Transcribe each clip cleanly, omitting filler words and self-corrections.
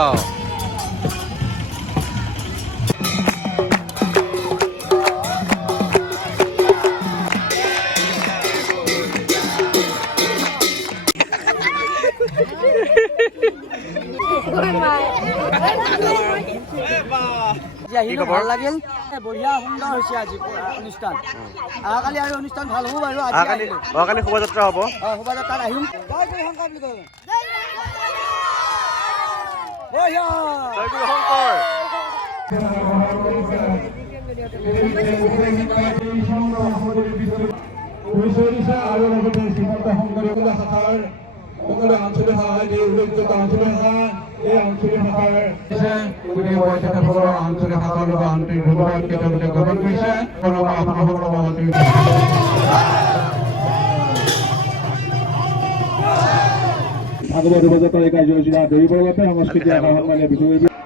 অঁ ভাল লাগিল বঢ়িয়া সুন্দৰ হৈছে আজি অনুষ্ঠান অহাকালি আৰু অনুষ্ঠান ভাল হ'ব বাৰু অহাকালি শোভাযাত্ৰা হ'ব শোভাযাত্ৰাত আহিম সকলো আঞ্চলিক ভাষা দি উল্লেখযোগ্য আঞ্চলিক ভাষা এই আঞ্চলিক ভাষাৰ আঞ্চলিক ভাষাৰ লগত আন্তৰিক ধন্যবাদ তেওঁলোকে গ্ৰহণ কৰিছে ভাগৱত শোভাযাত্ৰাৰ এই কাৰ্যসূচী ধৰিবৰ বাবে সংস্কৃতি আৰু সন্মানীয় বিষয়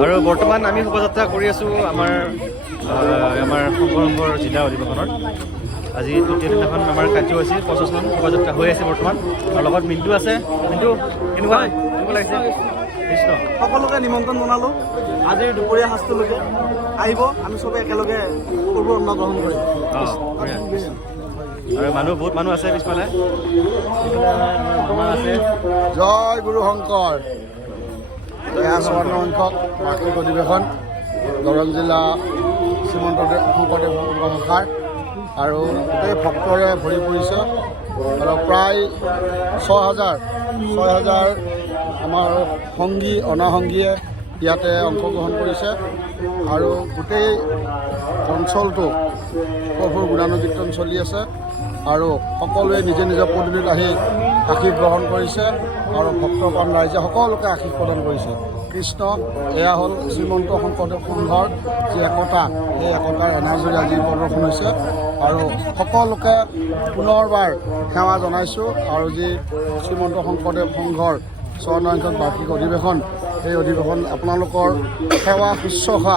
আৰু বৰ্তমান আমি শোভাযাত্ৰা কৰি আছোঁ আমাৰ শংকৰ জিলা অধিৱেশনত আজি তৃতীয় দিনাখন আমাৰ কাৰ্যসূচী 25খন শোভাযাত্ৰা হৈ আছে বৰ্তমান আৰু লগত মিণ্টু আছে মিণ্টু কেনেকুৱা লাগিছে কৃষ্ণ সকলোকে নিমন্ত্ৰণ জনালোঁ আজিৰ দুপৰীয়া সাঁজটোলৈকে আহিব আমি চবে একেলগে পূৰ্ব অন্ন গ্ৰহণ কৰিম আৰু বহুত মানুহ আছে পিছফালে আছে জয় গুৰু শংকৰ এয়া 54 সংখ্যক বাৰ্ষিক অধিৱেশন দৰং জিলা শ্ৰীমন্ত শংকৰদেৱ শাখাৰ আৰু গোটেই ভক্তৰে ভৰি পৰিছে আৰু প্ৰায় 6,000 আমাৰ সংগী অনাসংগীয়ে ইয়াতে অংশগ্ৰহণ কৰিছে আৰু গোটেই অঞ্চলটো প্ৰভুৰ গুণানুকীৰ্তন চলি আছে আৰু সকলোৱে নিজে নিজৰ পদূলিত আহি আশীষ গ্ৰহণ কৰিছে আৰু ভক্তপ্ৰাণ ৰাইজে সকলোকে আশীষ প্ৰদান কৰিছে কৃষ্ণ এয়া হ'ল শ্ৰীমন্ত শংকৰদেৱ সংঘৰ যি একতা এই একতাৰ এনাজৰী আজি প্ৰদৰ্শন হৈছে আৰু সকলোকে পুনৰবাৰ সেৱা জনাইছোঁ আৰু যি শ্ৰীমন্ত শংকৰদেৱ সংঘৰ 64 বাৰ্ষিক অধিৱেশন। এই অধিৱেশন আপোনালোকৰ সেৱা শুশ্ৰূষা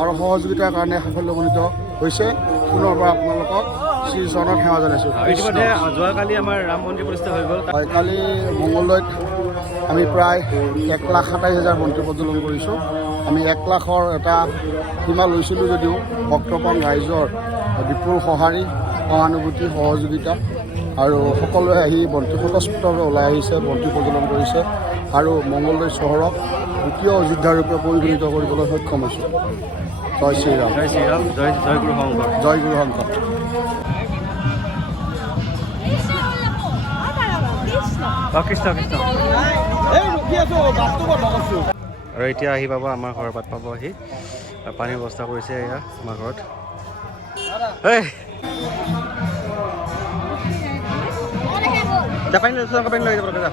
আৰু সহযোগিতাৰ কাৰণে সাফল্যমণ্ডিত হৈছে। পুনৰবাৰ আপোনালোকক শ্ৰীচৰণত সেৱা জনাইছোঁ। ইতিমধ্যে যোৱাকালি আমাৰ ৰাম মন্দিৰ প্ৰতিষ্ঠা হৈ গ'ল। হয়, কালি মংগলদৈত আমি প্ৰায় 1,27,000 বন্তি প্ৰজ্বলন কৰিছোঁ। আমি 1 লাখৰ এটা সীমা লৈছিলোঁ যদিও ভক্তপ্ৰাণ ৰাইজৰ বিপুল সঁহাৰি, সহানুভূতি, সহযোগিতা আৰু সকলোৱে আহি বন্তি স্বতঃস্ফূৰ্তভাৱে ওলাই আহিছে, বন্তি প্ৰজ্বলন কৰিছে আৰু মংগলদৈ চহৰক দ্বিতীয় অযোধ্যাৰূপে পৰিগণিত কৰিবলৈ সক্ষম হৈছোঁ। জয় শ্ৰীৰাম, জয় শ্ৰীৰাম, জয় গুৰু শংকৰ। জয় গুৰু শংকৰ। কৃষ্ণ কৃষ্ণ। আৰু এতিয়া আহি পাব আমাৰ ঘৰৰ বাট পাব আহি পানীৰ ব্যৱস্থা কৰিছে এয়া আমাৰ ঘৰত। পানী লৈ যাব যা।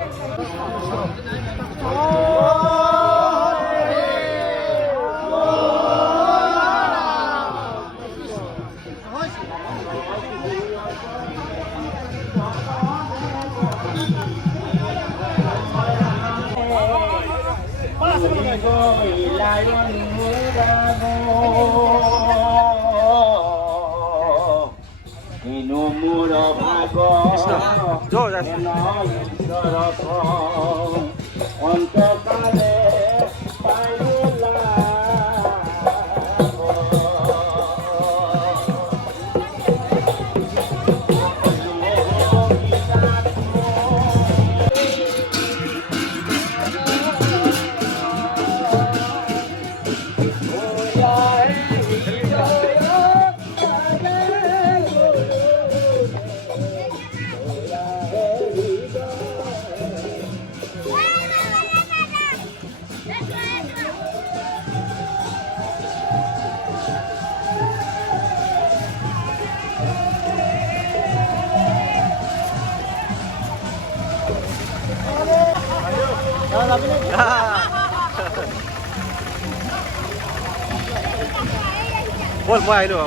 বল মই আহিলোঁ।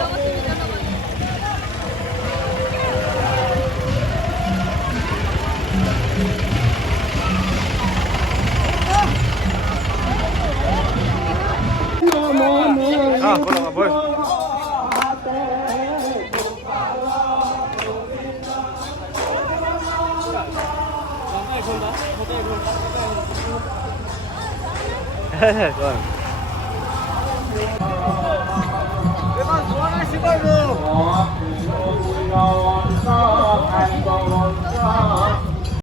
বল Hãy subscribe cho kênh Ghiền Mì Gõ để không bỏ lỡ những video hấp dẫn.